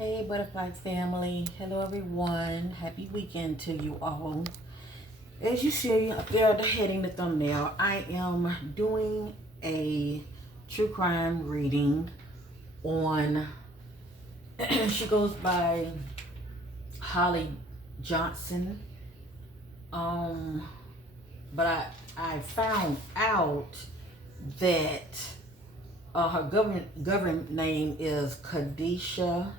Hey, Butterfly family. Hello, everyone. Happy weekend to you all. As you see up there, the heading, the thumbnail, I am doing a true crime reading on, she goes by Holly Johnson. But I found out that her government name is Quadajah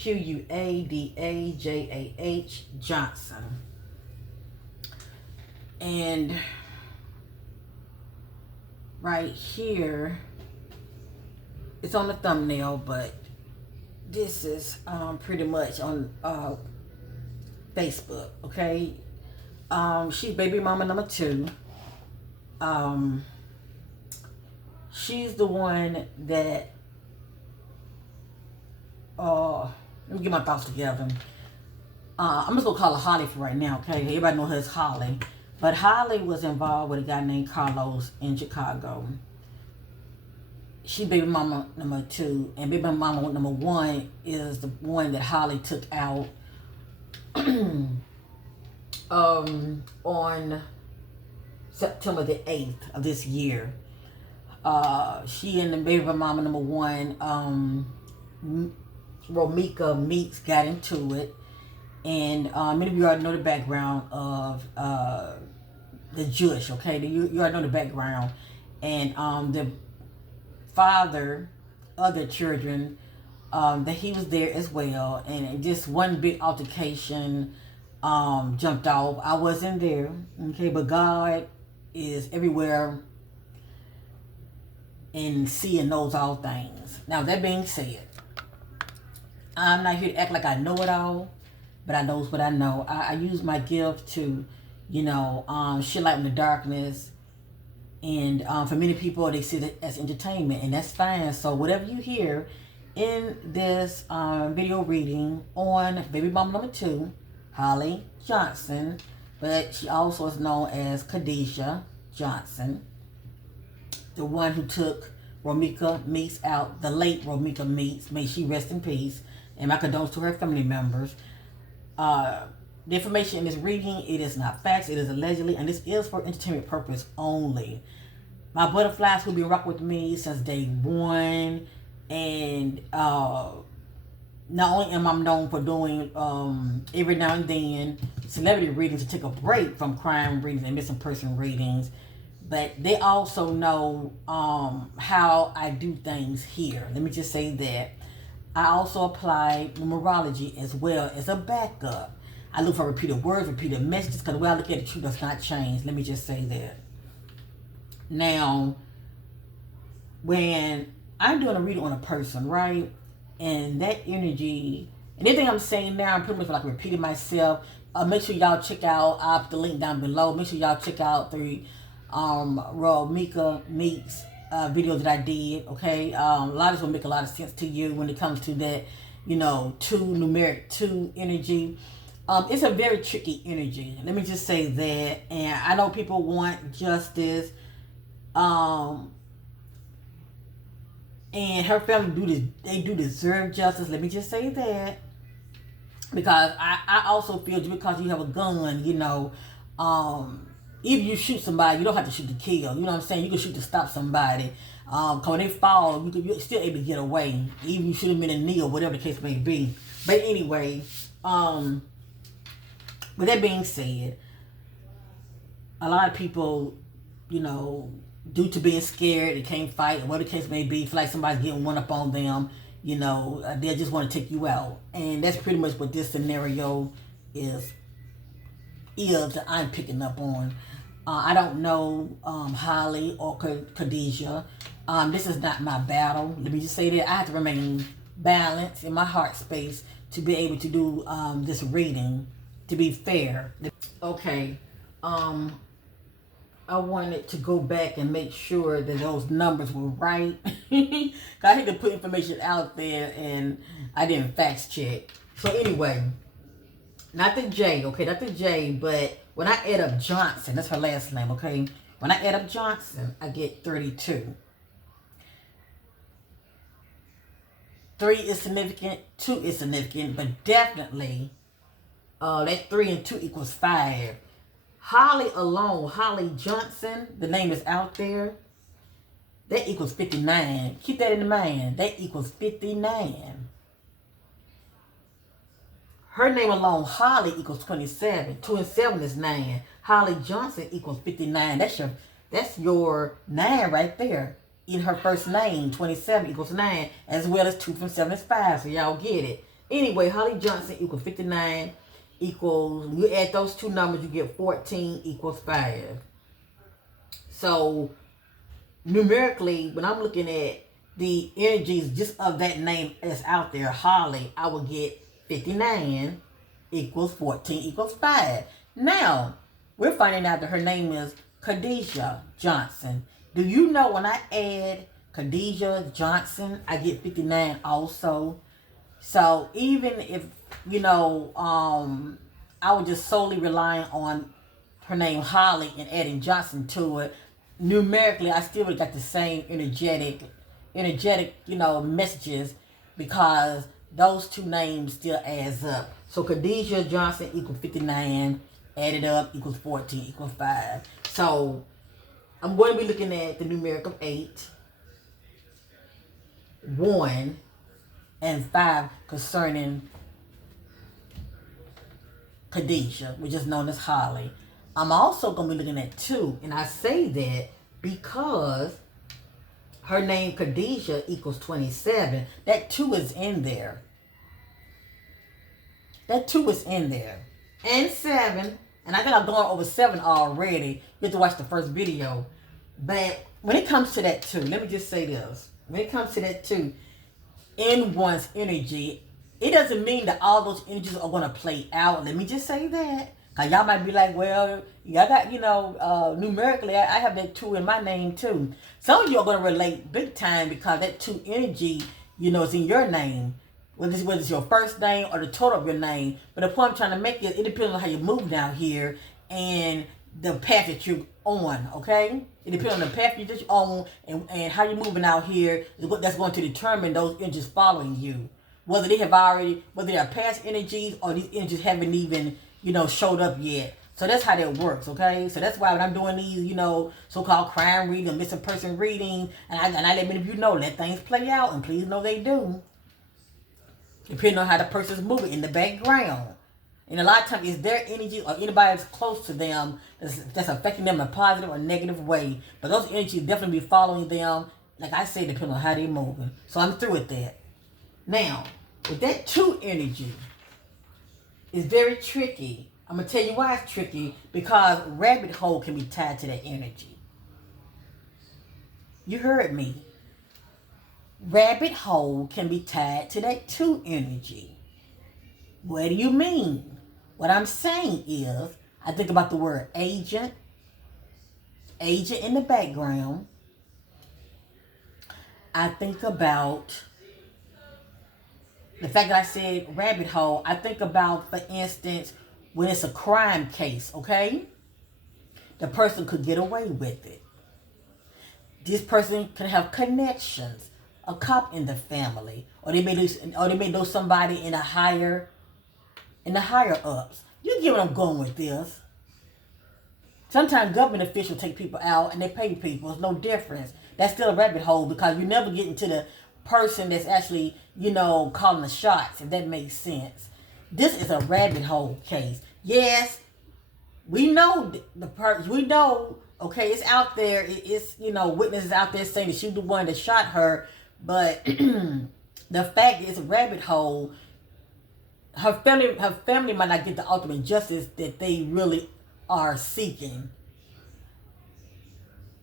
Quadajah Johnson. And right here, it's on the thumbnail, but this is pretty much on Facebook, okay? She's baby mama number 2. She's the one that, let me get my thoughts together. I'm just gonna call her Holly for right now, okay? Everybody know her as Holly. But Holly was involved with a guy named Carlos in Chicago. She baby mama number 2, and baby mama number 1 is the one that Holly took out on September the 8th of this year. She and the baby mama number 1, Romeca Meeks, got into it. And many of you already know the background of the Jewish, okay? You already know the background. And the father of the children, that he was there as well. And just one big altercation jumped off. I wasn't there, okay? But God is everywhere and see and knows all things. Now, that being said, I'm not here to act like I know it all, but I knows what I know. I use my gift to, shed light in the darkness. And for many people, they see it as entertainment, and that's fine. So whatever you hear in this video reading on baby mama number 2, Holly Johnson, but she also is known as Quadajah Johnson, the one who took Romeca Meeks out, the late Romeca Meeks, may she rest in peace, and my condolences to her family members. The information in this reading, it is not facts, it is allegedly, and this is for entertainment purpose only. My butterflies who been rocking with me since day 1, and not only am I known for doing every now and then celebrity readings to take a break from crime readings and missing person readings, but they also know how I do things here. Let me just say that. I also apply numerology as well as a backup. I look for repeated words, repeated messages, because the way I look at the truth does not change. Let me just say that. Now, when I'm doing a reading on a person, right, and that energy, and anything I'm saying now, I'm pretty much like repeating myself. Make sure y'all check out, I'll put the link down below. Make sure y'all check out the Romeca Meeks videos that I did, okay? A lot of this will make a lot of sense to you when it comes to that, 2 numeric 2 energy. It's a very tricky energy. Let me just say that. And I know people want justice. And her family they do deserve justice. Let me just say that. Because I also feel just because you have a gun, if you shoot somebody, you don't have to shoot to kill. You know what I'm saying? You can shoot to stop somebody. Cause when they fall, you're still able to get away. Even if you shoot them in the knee or whatever the case may be. But anyway, with that being said, a lot of people, due to being scared, they can't fight, or whatever the case may be, feel like somebody's getting one up on them, they just want to take you out. And that's pretty much what this scenario is that I'm picking up on. I don't know Holly or Quadajah. This is not my battle. Let me just say that I have to remain balanced in my heart space to be able to do this reading, to be fair. Okay. I wanted to go back and make sure that those numbers were right. I had to put information out there and I didn't fact check. So anyway, not the J, okay, not the J, but when I add up Johnson, that's her last name, okay? When I add up Johnson, I get 32. 3 is significant, 2 is significant, but definitely that 3 and 2 equals 5. Holly alone, Holly Johnson, the name is out there. That equals 59. Keep that in mind. That equals 59. Her name alone, Holly, equals 27. 2 and 7 is 9. Holly Johnson equals 59. That's your 9 right there. In her first name, 27 equals 9, as well as 2 from 7 is 5. So y'all get it. Anyway, Holly Johnson equals 59 equals, you add those two numbers, you get 14 equals 5. So numerically, when I'm looking at the energies just of that name that's out there, Holly, I will get 59 equals 14 equals 5. Now, we're finding out that her name is Quadajah Johnson. Do you know when I add Quadajah Johnson, I get 59 also? So even if, I was just solely relying on her name Holly and adding Johnson to it, numerically, I still would have got the same energetic, messages, because those two names still adds up. So Quadajah Johnson equals 59, added up equals 14 equals 5. So I'm going to be looking at the numeric of 8, 1, and 5 concerning Quadajah, which is known as Holly. I'm also going to be looking at 2, and I say that because her name Quadajah equals 27. That 2 is in there. That 2 is in there. And 7, and I think I've gone over 7 already. You have to watch the first video. But when it comes to that 2, let me just say this. When it comes to that 2, in one's energy, it doesn't mean that all those energies are going to play out. Let me just say that. Because y'all might be like, well, I got, numerically, I have that 2 in my name too. Some of you are going to relate big time because that 2 energy, is in your name. Whether it's your first name or the total of your name. But the point I'm trying to make is, it depends on how you move down here and the path that you're on, okay? It depends on the path you're just on and how you're moving out here. That's going to determine those energies following you. Whether they are past energies or these energies haven't even, showed up yet. So that's how that works, okay? So that's why when I'm doing these, so-called crime reading, missing person reading, and I let many of you know, let things play out, and please know they do. Depending on how the person's moving in the background. And a lot of times it's their energy or anybody that's close to them that's affecting them in a positive or negative way. But those energies definitely be following them, like I said, depending on how they're moving. So I'm through with that. Now, with that 2 energy, it's very tricky. I'm going to tell you why it's tricky. Because rabbit hole can be tied to that energy. You heard me. Rabbit hole can be tied to that 2 energy. What do you mean? What I'm saying is, I think about the word agent in the background. I think about the fact that I said rabbit hole. I think about, for instance, when it's a crime case, okay? The person could get away with it. This person could have connections, a cop in the family, or they may know somebody in the higher ups. You get what I'm going with this. Sometimes government officials take people out and they pay people. It's no difference. That's still a rabbit hole because you never get into the person that's actually, calling the shots, if that makes sense. This is a rabbit hole case. Yes, we know the person. We know, okay, it's out there. It's, witnesses out there saying that she was the one that shot her. But the fact is, a rabbit hole. Her family might not get the ultimate justice that they really are seeking.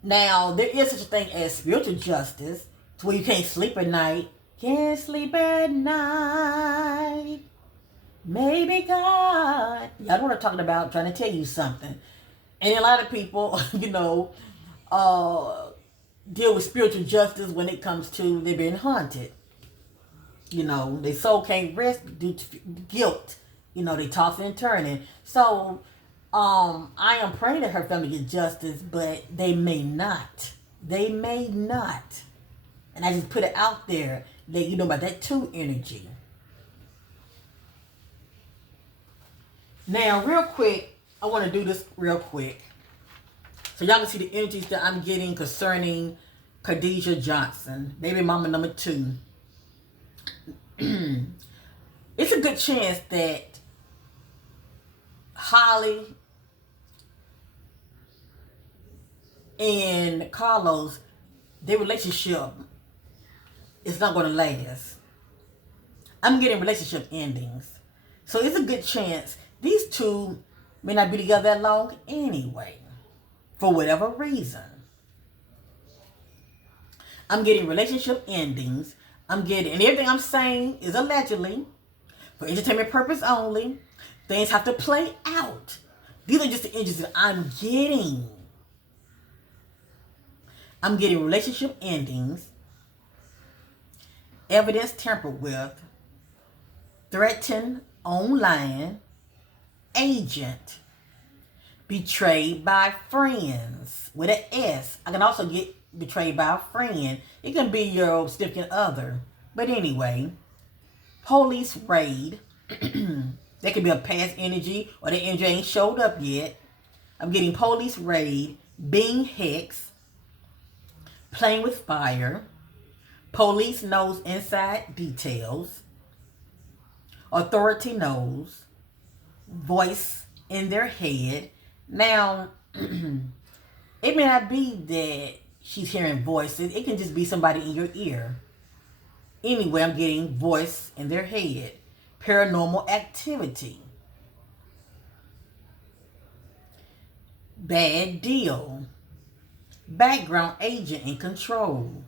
Now, there is such a thing as spiritual justice, to where you can't sleep at night. Can't sleep at night. Maybe God. Y'all know what I'm talking about, trying to tell you something. And a lot of people, deal with spiritual justice when it comes to they're being haunted. Their soul can't rest due to guilt. They tossing and turning. So, I am praying that her family get justice, but they may not. They may not. And I just put it out there. let you know about that 2 energy. Now, real quick, I want to do this real quick, so y'all can see the energies that I'm getting concerning Quadajah Johnson, baby mama number 2. It's a good chance that Holly and Carlos, their relationship is not going to last. I'm getting relationship endings. So it's a good chance these two may not be together that long anyway, for whatever reason. I'm getting relationship endings. And everything I'm saying is allegedly, for entertainment purpose only. Things have to play out. These are just the energies that I'm getting. I'm getting relationship endings, evidence tampered with, threatened online, agent, betrayed by friends with an S. I can also get betrayed by a friend. It can be your significant other. But anyway, police raid. That could be a past energy, or the energy ain't showed up yet. I'm getting police raid, being hexed, playing with fire, police knows inside details, authority knows, voice in their head. Now, it may not be that she's hearing voices. It can just be somebody in your ear. Anyway, I'm getting voice in their head. Paranormal activity. Bad deal. Background agent in control.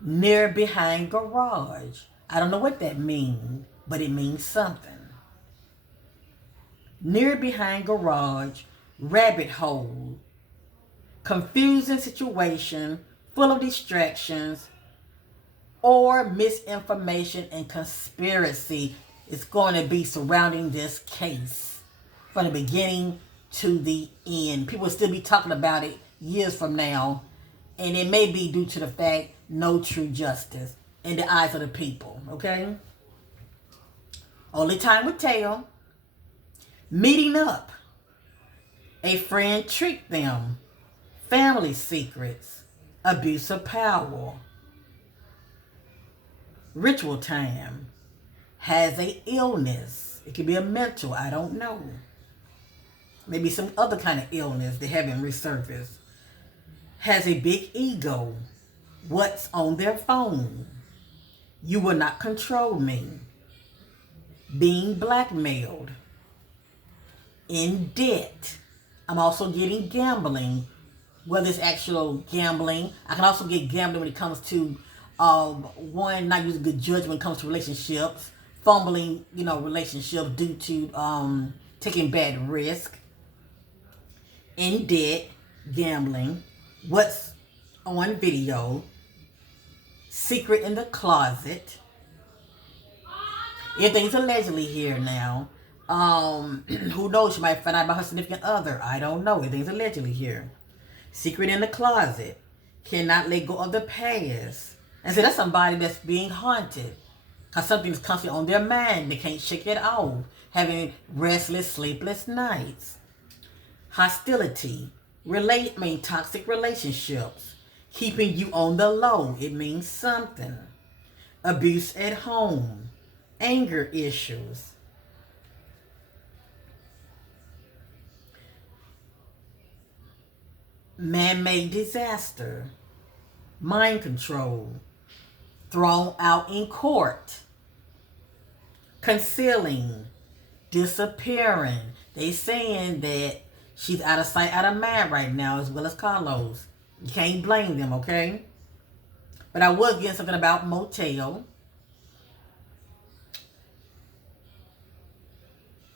Near behind garage. I don't know what that means, but it means something. Near behind garage. Rabbit hole. Confusing situation. Full of distractions. Or misinformation and conspiracy is going to be surrounding this case from the beginning to the end. People will still be talking about it years from now, and it may be due to the fact no true justice in the eyes of the people. Okay, only time will tell. Meeting up, a friend tricked them, family secrets, abuse of power, ritual time, has a illness. It could be a mental, I don't know. Maybe some other kind of illness they haven't resurfaced. Has a big ego. What's on their phone? You will not control me. Being blackmailed. In debt. I'm also getting gambling. Whether it's actual gambling. I can also get gambling when it comes to one, not using good judgment when it comes to relationships. Fumbling, relationships due to taking bad risk. In debt, gambling, what's on video, secret in the closet. Everything's allegedly here now. Who knows? She might find out about her significant other. I don't know. Everything's allegedly here. Secret in the closet. Cannot let go of the past. And so that's somebody that's being haunted. Because something's constantly on their mind. They can't shake it off. Having restless, sleepless nights. Hostility. Toxic relationships. Keeping you on the low. It means something. Abuse at home. Anger issues. Man-made disaster. Mind control. Thrown out in court. Concealing. Disappearing. They saying that she's out of sight, out of mind right now, as well as Carlos. You can't blame them, okay? But I was getting something about motel.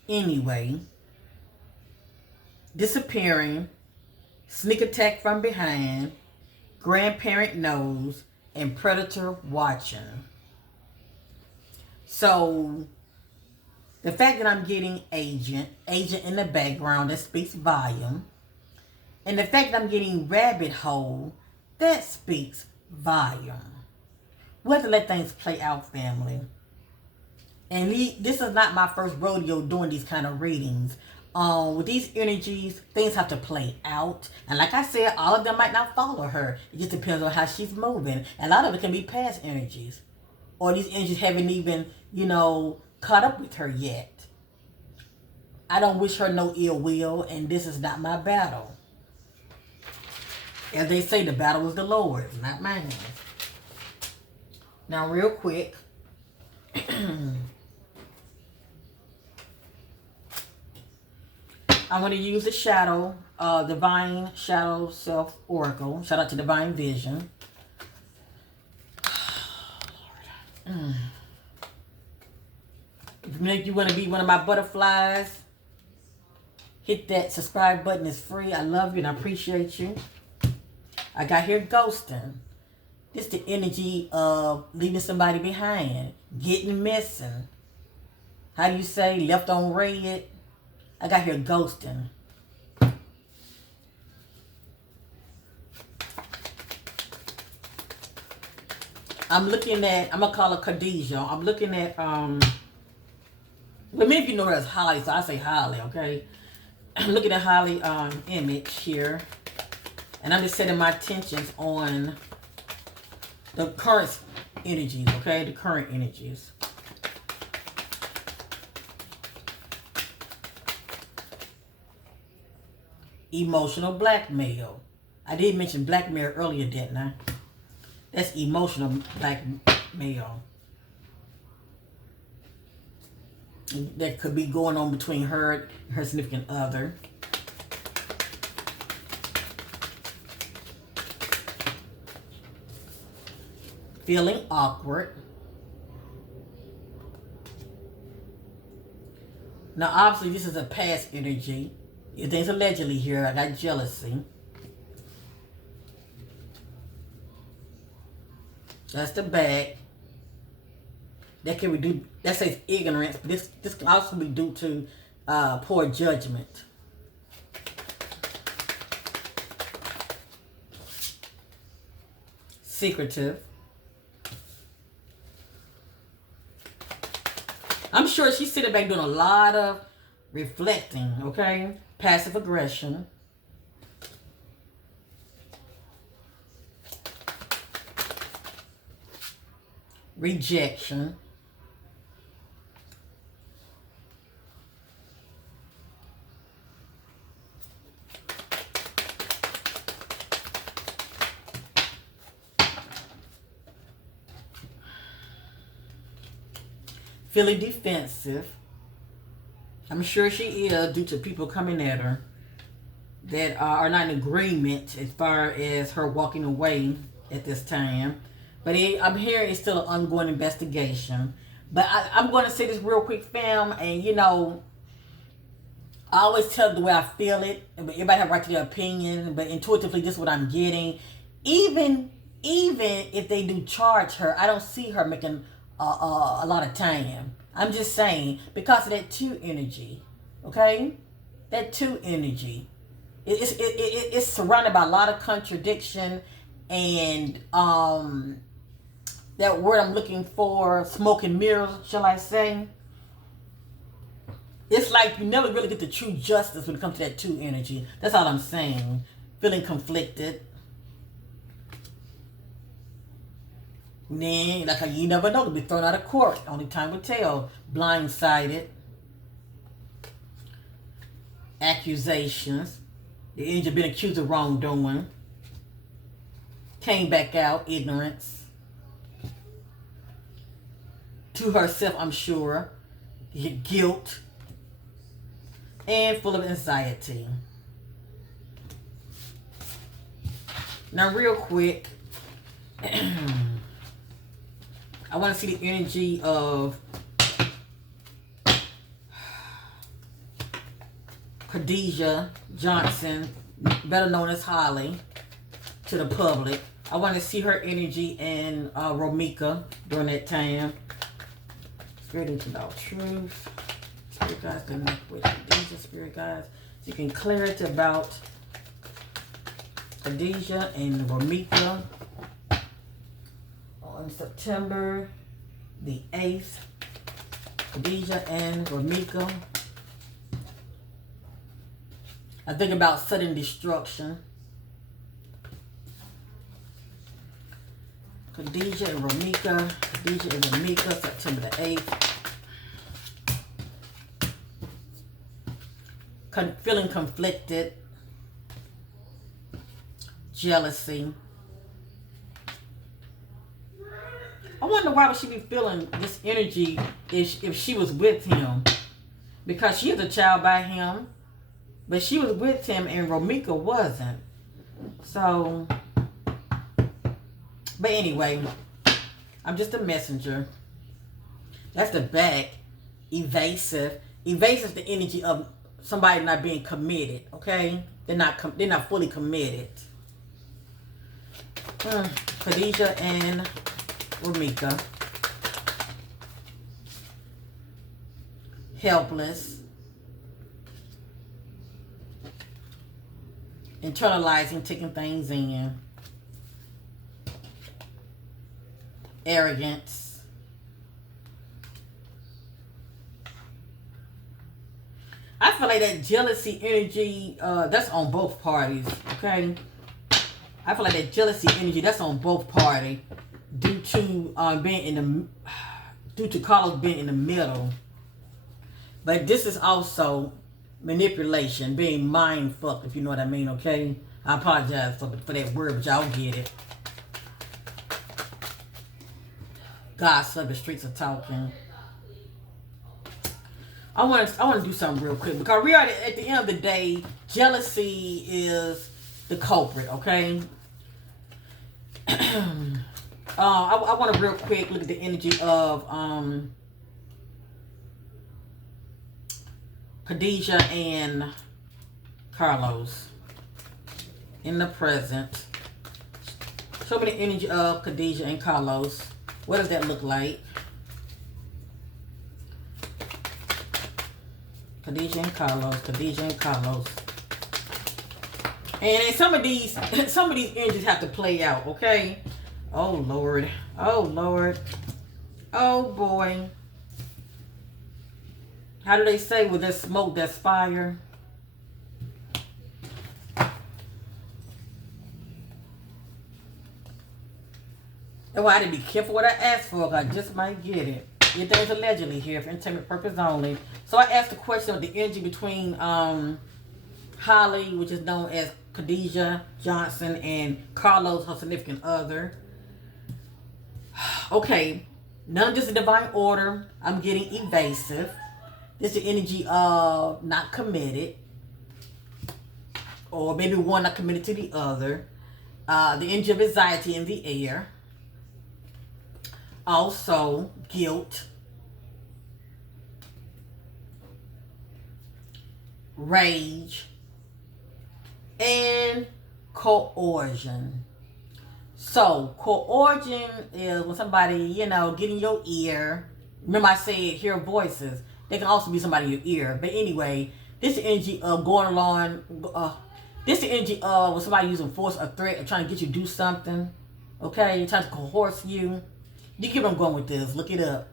Anyway. Disappearing. Sneak attack from behind. Grandparent knows. And predator watching. So, the fact that I'm getting agent in the background, that speaks volume. And the fact that I'm getting rabbit hole, that speaks volume. We have to let things play out, family. And this is not my first rodeo doing these kind of readings. With these energies, things have to play out. And like I said, all of them might not follow her. It just depends on how she's moving. And a lot of it can be past energies. Or these energies haven't even, caught up with her yet. I don't wish her no ill will, and this is not my battle. As they say, the battle is the Lord's, not mine. Now, real quick. I'm going to use the Shadow, Divine Shadow Self Oracle. Shout out to Divine Vision. If you want to be one of my butterflies, hit that subscribe button. It's free. I love you and I appreciate you. I got here ghosting. This is the energy of leaving somebody behind. Getting missing. How do you say? Left on red. I got here ghosting. I'm looking at, I'm going to call her Quadajah. I'm looking at, well, many of you know her as Holly, so I say Holly, okay? I'm looking at Holly image here. And I'm just setting my attentions on the current energies, okay? The current energies. Emotional blackmail. I did mention blackmail earlier, didn't I? That's emotional blackmail. That could be going on between her and her significant other. Feeling awkward. Now, obviously, this is a past energy. Things allegedly here. I got jealousy. That's the back. That can be due. That says ignorance. This can also be due to poor judgment. Secretive. I'm sure she's sitting back doing a lot of reflecting, okay? Passive aggression. Rejection. Feeling defensive. I'm sure she is, due to people coming at her that are not in agreement as far as her walking away at this time. But I'm hearing it's still an ongoing investigation. But I'm going to say this real quick, fam. And, I always tell the way I feel it. Everybody have a right to their opinion. But intuitively, this is what I'm getting. Even if they do charge her, I don't see her making a lot of time. I'm just saying, because of that 2 energy, okay? That 2 energy. It's surrounded by a lot of contradiction and that word I'm looking for, smoke and mirrors, shall I say? It's like you never really get the true justice when it comes to that 2 energy. That's all I'm saying. Feeling conflicted. Then, like you never know, to be thrown out of court. Only time will tell. Blindsided. Accusations. The energy of being accused of wrongdoing. Came back out. Ignorance. To herself, I'm sure. Guilt. And full of anxiety. Now, real quick. I want to see the energy of Quadajah Johnson, better known as Holly, to the public. I want to see her energy in Romeca during that time. Spirit into all truth. Spirit guides connect with Quadajah, spirit guides. So you can clarity about Quadajah and Romeca. on September the 8th, Quadajah and Romeca. I think about sudden destruction. Quadajah and Romeca, September the 8th. Feeling conflicted. Jealousy. I wonder why would she be feeling this energy if she was with him? Because she is a child by him, but she was with him and Romeca wasn't. So, but anyway, I'm just a messenger. That's the back. Evasive. Evasive is the energy of somebody not being committed. Okay, they're not fully committed. Quadajah and Romeca. Helpless. Internalizing, taking things in. Arrogance. I feel like that jealousy energy, that's on both parties, okay? I feel like that jealousy energy, that's on both parties due to Carlos being in the middle. But this is also manipulation, being mind fucked, if you know what I mean, okay? I apologize for that word, but y'all get it. Gossip, the streets are talking. I want to do something real quick because we are at the end of the day. Jealousy is the culprit, okay? I want to real quick look at the energy of Quadajah and Carlos in the present. Show me the energy of Quadajah and Carlos. What does that look like? Quadajah and Carlos. And some of these energies have to play out, okay? Oh Lord. Oh boy. How do they say with there's smoke, there's fire? Oh, I had to be careful what I asked for. I just might get it. Everything's allegedly here for entertainment purpose only. So I asked the question of the energy between Holly, which is known as Quadajah Johnson, and Carlos, her significant other. Okay, none of this is divine order. I'm getting evasive. This is the energy of not committed. Or maybe one not committed to the other. The energy of anxiety in the air. Also, guilt. Rage. And coercion. So, coercion is when somebody, get in your ear. Remember I said hear voices. They can also be somebody in your ear. But anyway, this is the energy of going along. This is the energy of when somebody using force or threat or trying to get you to do something. Okay? Trying to coerce you. You keep on going with this. Look it up.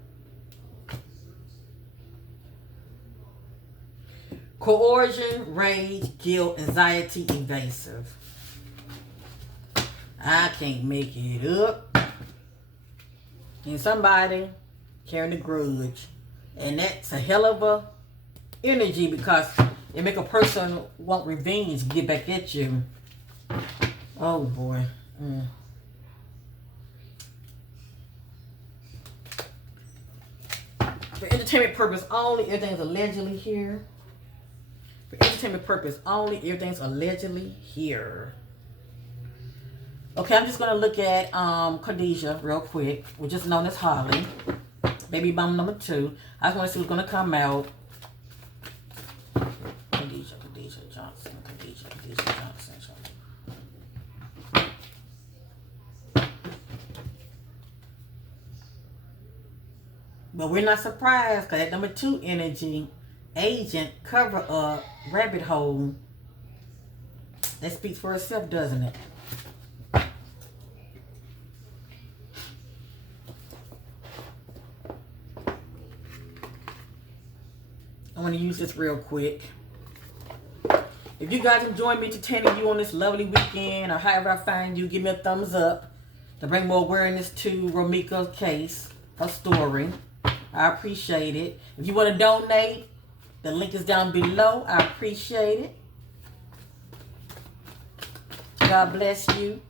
Coercion, rage, guilt, anxiety, evasive. I can't make it up. And somebody carrying a grudge. And that's a hell of a energy because it make a person want revenge, get back at you. Oh boy. For entertainment purpose only, everything's allegedly here. For entertainment purpose only, everything's allegedly here. Okay, I'm just going to look at Quadajah real quick, which is known as Holly. Baby mom number 2. I just want to see what's going to come out. Quadajah Johnson. But we're not surprised because that number 2 energy, agent, cover up, rabbit hole, that speaks for itself, doesn't it? want to use this real quick. If you guys enjoy me entertaining you on this lovely weekend, or however I find you, give me a thumbs up to bring more awareness to Romeca's case, her story. I appreciate it. If you want to donate, the link is down below. I appreciate it. God bless you.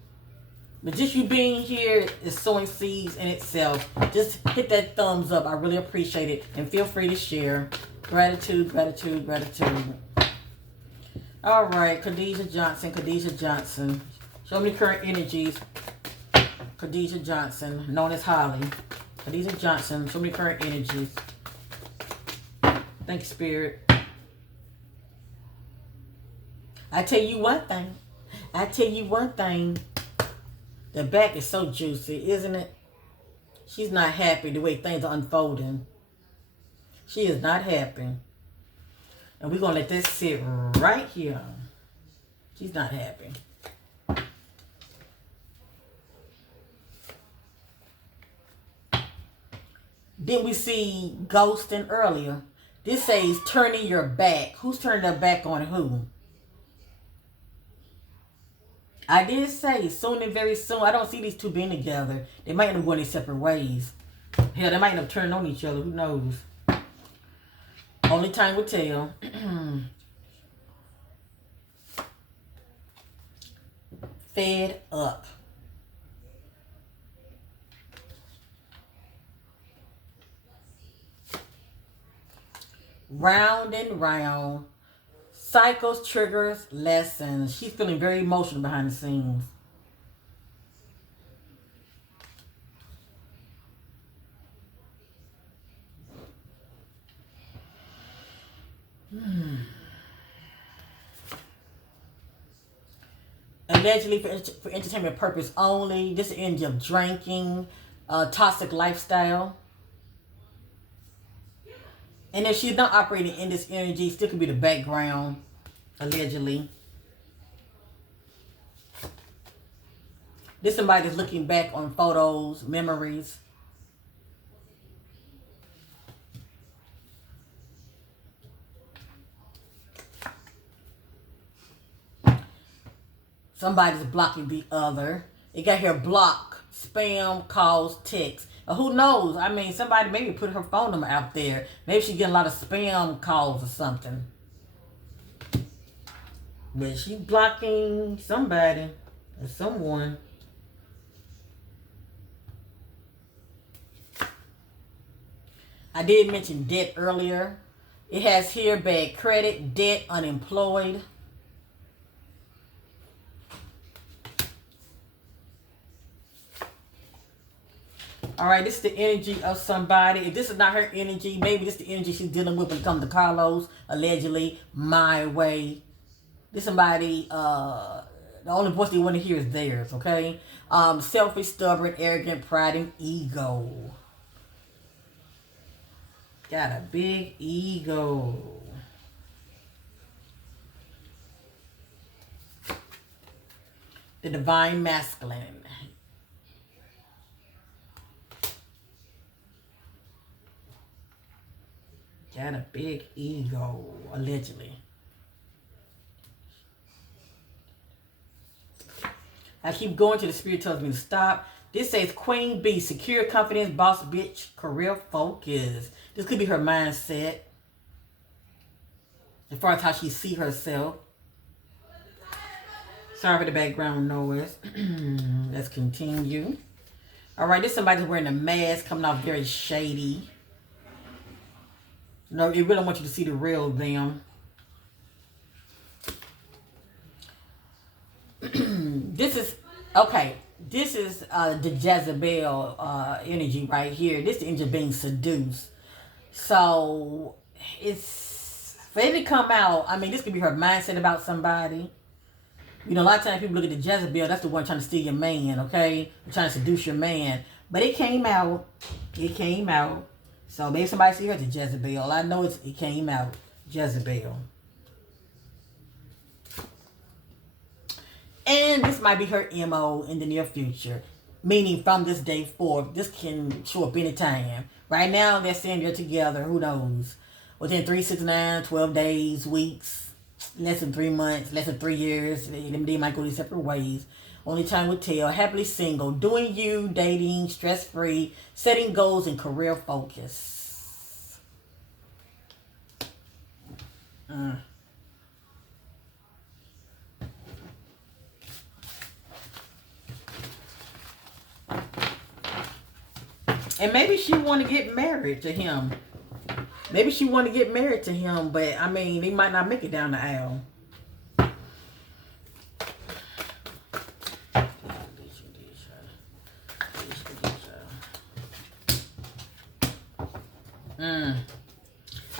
But just you being here is sowing seeds in itself. Just hit that thumbs up. I really appreciate it. And feel free to share. Gratitude, gratitude, gratitude. All right, Quadajah Johnson, Quadajah Johnson. Show me current energies. Quadajah Johnson, known as Holly. Quadajah Johnson, show me current energies. Thank you, Spirit. I tell you one thing. I tell you one thing. The back is so juicy, isn't it? She's not happy the way things are unfolding. She is not happy. And we're going to let this sit right here. She's not happy. Then we see ghosting earlier. This says turning your back. Who's turning their back on who? I did say soon and very soon. I don't see these two being together. They might end up going their separate ways. Hell, they might end up turning on each other. Who knows? Only time will tell. Fed up. Round and round. Cycles, triggers, lessons. She's feeling very emotional behind the scenes. Allegedly for entertainment purpose only. This is the energy of drinking, toxic lifestyle. And if she's not operating in this energy, still could be the background, allegedly. This somebody that's looking back on photos, memories. Somebody's blocking the other. It got here block, spam, calls, text. Who knows? I mean, somebody maybe put her phone number out there. Maybe she's getting a lot of spam calls or something. But she's blocking somebody or someone. I did mention debt earlier. It has here bad credit, debt, unemployed. All right, this is the energy of somebody. If this is not her energy, maybe this is the energy she's dealing with when it comes to Carlos, allegedly, my way. This somebody, the only voice they want to hear is theirs, okay? Selfish, stubborn, arrogant, pride, and ego. Got a big ego. The divine masculine. Got a big ego, allegedly. I keep going till the spirit tells me to stop. This says Queen Bee, secure, confidence, boss bitch, career focus. This could be her mindset. As far as how she see herself. Sorry for the background noise. Let's continue. All right, this somebody's wearing a mask, coming off very shady. No, it really want you to see the real them. This is, okay, this is the Jezebel energy right here. This is the energy of being seduced. So, it's, for it to come out, I mean, this could be her mindset about somebody. You know, a lot of times people look at the Jezebel, that's the one trying to steal your man, okay? Trying to seduce your man. But it came out. It came out. So maybe somebody see her as a Jezebel. All I know is it came out. Jezebel. And this might be her MO in the near future. Meaning from this day forth. This can show up anytime. Right now they're saying they're together. Who knows? within 369, 12 days, weeks, less than 3 months, less than 3 years. They might go their separate ways. Only time will tell. Happily single, doing you, dating, stress-free, setting goals and career focus. And maybe she want to get married to him. Maybe she want to get married to him, but I mean, they might not make it down the aisle.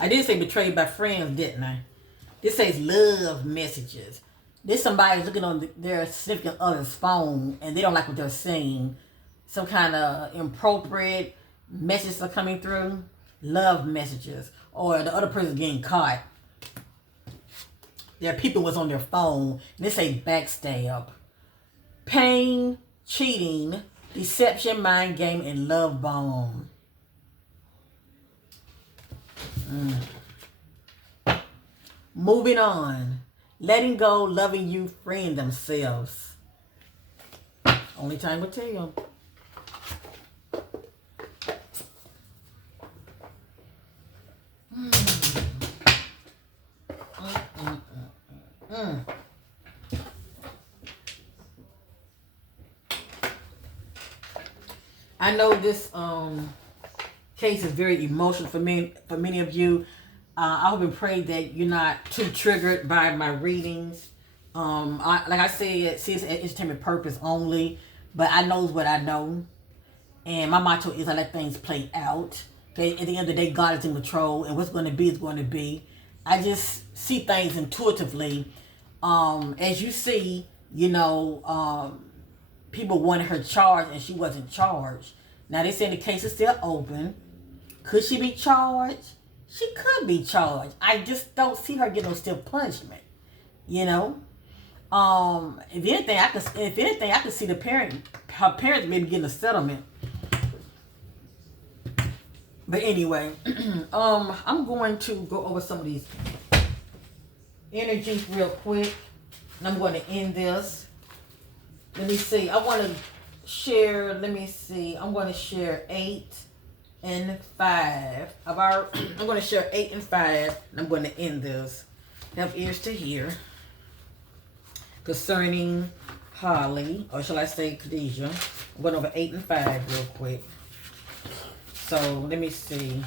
I did say betrayed by friends, didn't I? This says love messages. This somebody looking on their significant other's phone and they don't like what they're seeing. Some kind of inappropriate messages are coming through. Love messages. Or the other person getting caught. Their people was on their phone. And they say backstab. Pain, cheating, deception, mind game, and love bomb. Moving on. Letting go, loving you, freeing themselves. Only time will tell. I know this case is very emotional for many of you. I hope and pray that you're not too triggered by my readings. Like I said, see, it's an entertainment purpose only, but I knows what I know, and my motto is I let things play out. Okay, at the end of the day, God is in control, and what's going to be is going to be. I just see things intuitively. As you see, people wanted her charged, and she wasn't charged. Now they say the case is still open. Could she be charged? She could be charged. I just don't see her getting no still punishment. If anything, I could see her parents maybe getting a settlement. But anyway, I'm going to go over some of these energies real quick, and I'm going to end this. Let me see. I want to share. Let me see. I'm going to share 8 and 5. I'm going to share 8 and 5, and I'm going to end this. Have ears to hear concerning Holly, or shall I say Quadajah. I'm going over 8 and 5 real quick. So let me see.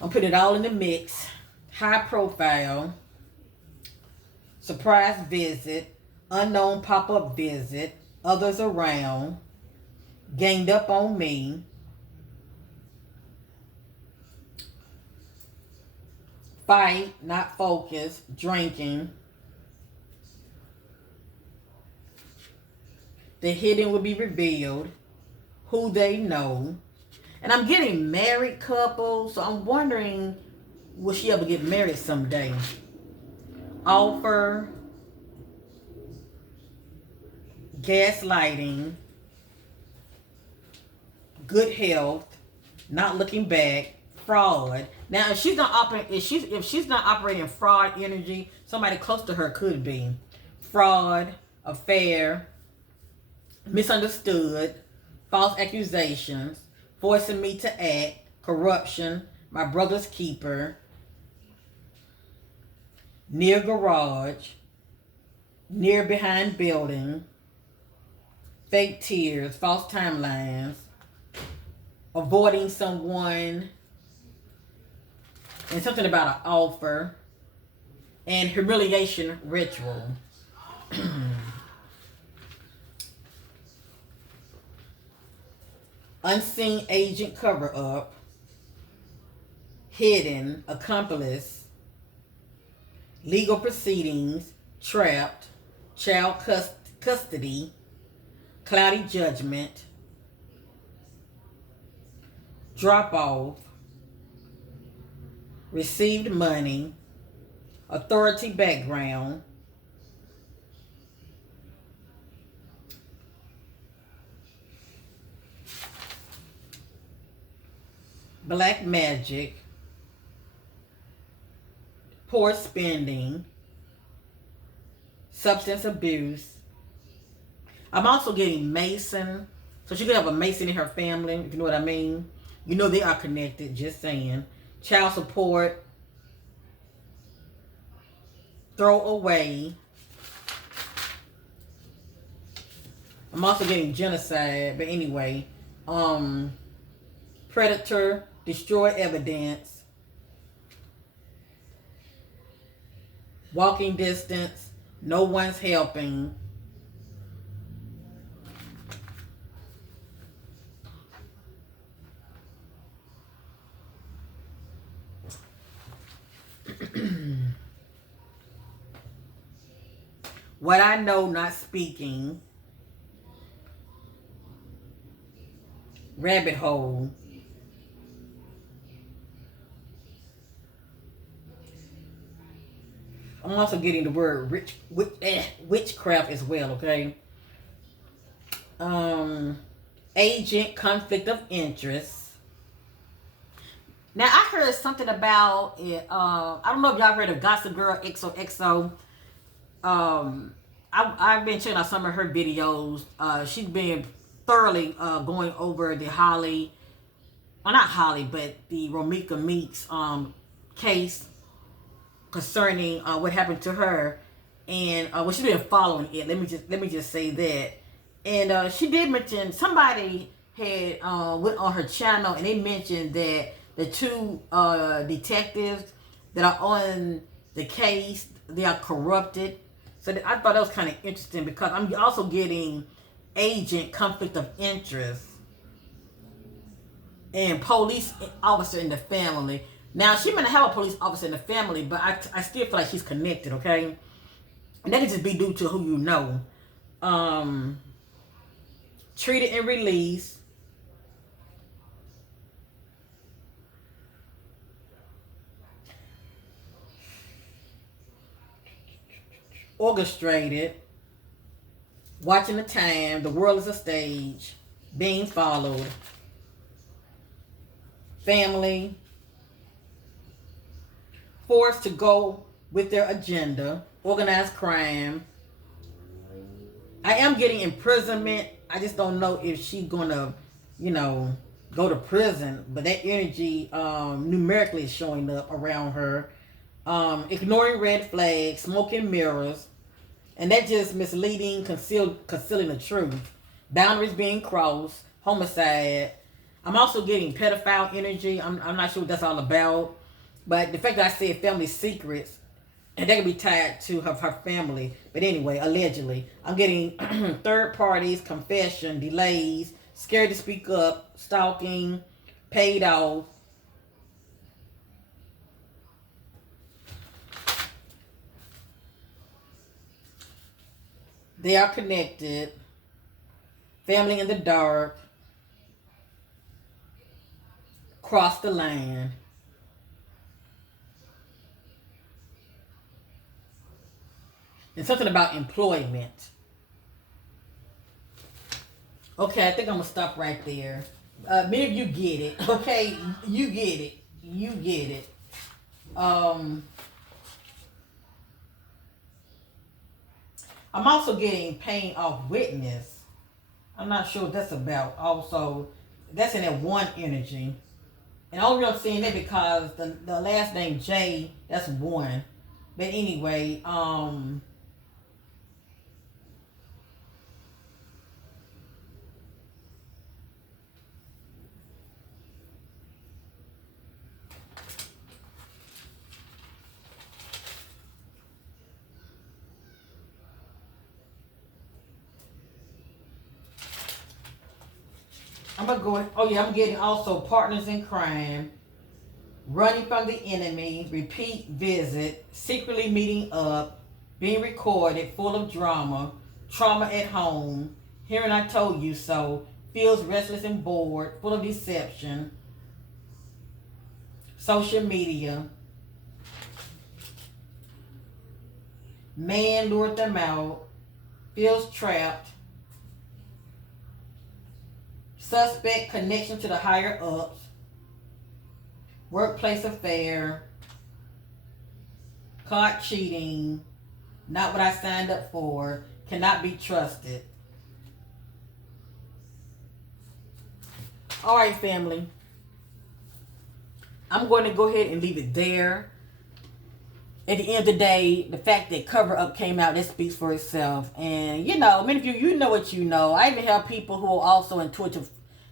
I'm putting it all in the mix. High profile. Surprise visit. Unknown pop-up visit. Others around. Ganged up on me. Fight, not focus. Drinking. The hidden will be revealed. Who they know. And I'm getting married couples, so I'm wondering, will she ever get married someday? Offer. Gaslighting. Good health. Not looking back. Fraud. Now, if she's not operating fraud energy, somebody close to her could be. Fraud. Affair. Misunderstood. False accusations. Forcing me to act. Corruption. My brother's keeper. Near garage. Near behind building. Fake tears. False timelines. Avoiding someone. And something about an offer. And humiliation ritual. Unseen agent cover-up. Hidden accomplice. Legal proceedings. Trapped. Child custody. Cloudy judgment. Drop off. Received money. Authority background. black magic, poor spending, substance abuse. I'm also getting Mason. So she could have a Mason in her family, if you know what I mean. You know they are connected, just saying. Child support, throw away. I'm also getting genocide, but anyway. Predator, destroy evidence. Walking distance, no one's helping. What I know, not speaking. Rabbit hole. I'm also getting the word witchcraft as well, okay? Agent, conflict of interest. Now, I heard something about it. I don't know if y'all heard of Gossip Girl XOXO. I've been checking out some of her videos. She's been thoroughly going over the Holly, well, not Holly, but the Romeca Meeks case concerning what happened to her, and well, she's been following it. Let me just say that. And she did mention somebody had went on her channel and they mentioned that the two detectives that are on the case, they are corrupted. So I thought that was kind of interesting because I'm also getting agent, conflict of interest, and police officer in the family. Now, she may not have a police officer in the family, but I still feel like she's connected, okay? And that can just be due to who you know. Treated and released. Orchestrated. Watching the time. The world is a stage. Being followed. Family. Forced to go with their agenda. Organized crime. I am getting imprisonment. I just don't know if she's gonna, go to prison. But that energy numerically is showing up around her. Ignoring red flags, smoking mirrors, and that just misleading, concealing the truth. Boundaries being crossed, homicide. I'm also getting pedophile energy. I'm not sure what that's all about. But the fact that I said family secrets, and that could be tied to her family. But anyway, allegedly. I'm getting third parties, confession, delays, scared to speak up, stalking, paid off. They are connected. Family in the dark. Cross the line. And something about employment. Okay, I think I'm going to stop right there. Many of you get it. Okay, you get it. You get it. I'm also getting pain off witness. I'm not sure what that's about. Also, that's in that one energy. And only I'm seeing that because the last name J, that's one. But anyway, I'm going to go, I'm getting also partners in crime, running from the enemy, repeat visit, secretly meeting up, being recorded, full of drama, trauma at home, hearing I told you so, feels restless and bored, full of deception, social media, man lured them out, feels trapped, suspect connection to the higher ups, workplace affair, caught cheating, not what I signed up for, cannot be trusted. All right, family. I'm going to go ahead and leave it there. At the end of the day, the fact that cover up came out, that speaks for itself. And you know, many of you know what you know. I even have people who are also in Twitch.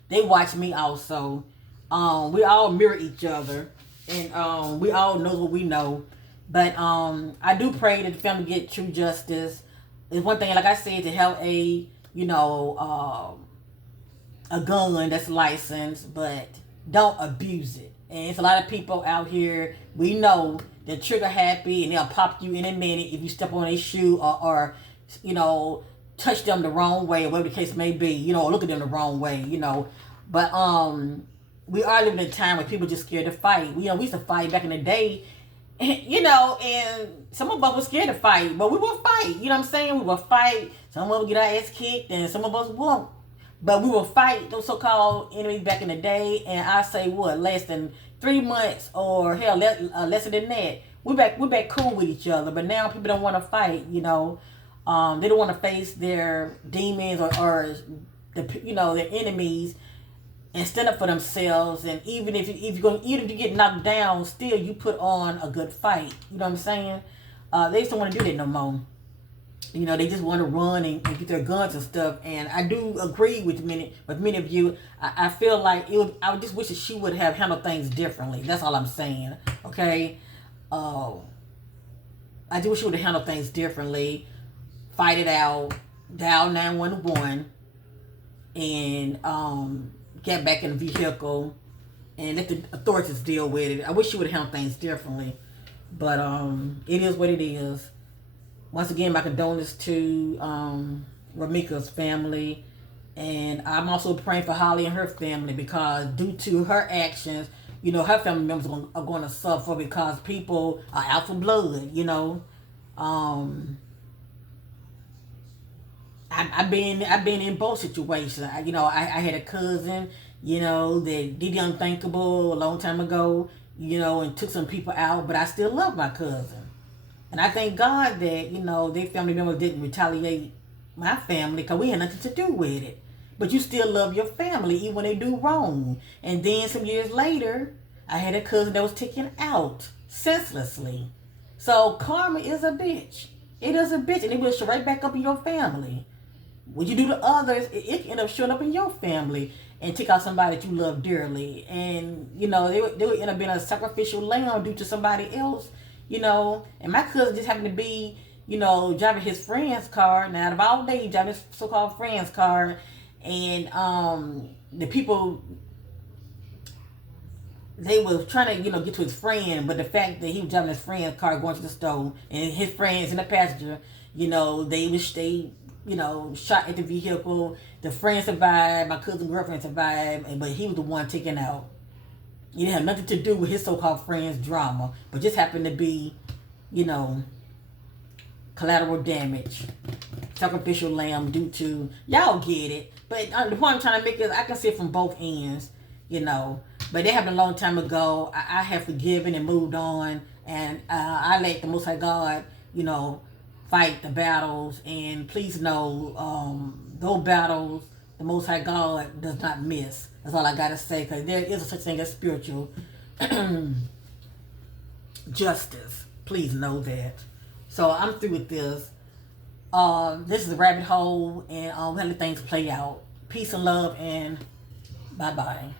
They watch me also. We all mirror each other, and we all know what we know. But I do pray that the family get true justice. It's one thing, like I said, to have a a gun that's licensed, but don't abuse it. And it's a lot of people out here, we know, they're trigger happy and they'll pop you in a minute if you step on a shoe or touch them the wrong way, or whatever the case may be, or look at them the wrong way, But we are living in a time where people just scared to fight. We used to fight back in the day, and some of us were scared to fight, but we will fight. You know what I'm saying? We will fight. Some of us get our ass kicked, and some of us won't. But we will fight those so-called enemies back in the day, and I say less than 3 months, or hell, less than that. We're back cool with each other. But now people don't want to fight. They don't want to face their demons or their enemies and stand up for themselves. And even if you get knocked down, still you put on a good fight. You know what I'm saying? They just don't want to do that no more. They just want to run and get their guns and stuff. And I do agree with many of you. I feel like I just wish that she would have handled things differently. That's all I'm saying. Okay. I do wish she would have handled things differently. Fight it out. Dial 911. And get back in the vehicle and let the authorities deal with it. I wish she would have handled things differently. But it is what it is. Once again, my condolences to Romeca's family. And I'm also praying for Holly and her family, because due to her actions, her family members are going to suffer, because people are out for blood, I've been in both situations. I had a cousin, that did the unthinkable a long time ago, and took some people out, but I still love my cousin. And I thank God that, their family members didn't retaliate my family, because we had nothing to do with it. But you still love your family even when they do wrong. And then some years later, I had a cousin that was taken out senselessly. So karma is a bitch. It is a bitch, and it will show right back up in your family. What you do to others, it can end up showing up in your family and take out somebody that you love dearly. And, they would end up being a sacrificial lamb due to somebody else. And my cousin just happened to be, driving his friend's car. Now, out of all day, driving his so-called friend's car. And the people, they were trying to, get to his friend. But the fact that he was driving his friend's car going to the store, and his friends in the passenger, they shot at the vehicle. The friend survived. My cousin's girlfriend survived. But he was the one taken out. It didn't have nothing to do with his so-called friend's drama, but just happened to be, collateral damage, sacrificial lamb due to, y'all get it. But the point I'm trying to make is, I can see it from both ends, But it happened a long time ago. I have forgiven and moved on, and I let the Most High God, fight the battles. And please know, those battles, the Most High God does not miss. That's all I gotta say, because there is a such thing as spiritual justice. Please know that. So I'm through with this. This is a rabbit hole, and we'll let things play out. Peace and love, and bye-bye.